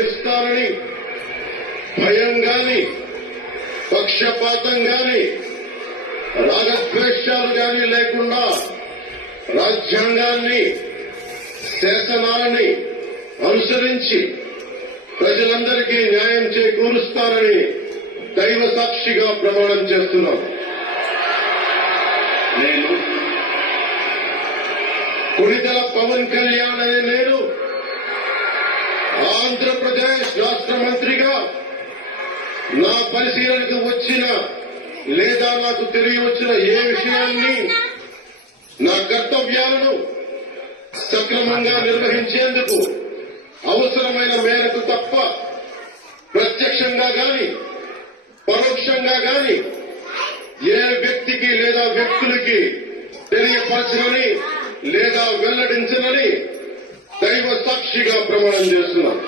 నిర్వహిస్తానని భయం గాని పక్షపాతం గాని రాగద్వేషాలు గాని లేకుండా రాజ్యాంగాన్ని శాసనాలని అనుసరించి ప్రజలందరికీ న్యాయం చేకూరుస్తానని దైవ సాక్షిగా ప్రమాణం చేస్తున్నాం. నేను కొణిదెల పవన్ కళ్యాణ్ అనే నేను ఆంధ్రప్రదేశ్ రాష్ట్ర మంత్రిగా నా పరిశీలనకు వచ్చిన లేదా నాకు తెలియవచ్చిన ఏ విషయాన్ని నా కర్తవ్యాలను సక్రమంగా నిర్వహించేందుకు అవసరమైన మేరకు తప్ప ప్రత్యక్షంగా గాని పరోక్షంగా గాని ఏ వ్యక్తికి లేదా వ్యక్తులకి తెలియపరచనని లేదా వెల్లడించనని దైవ సాక్షిగా ప్రమాణం చేస్తున్నాను.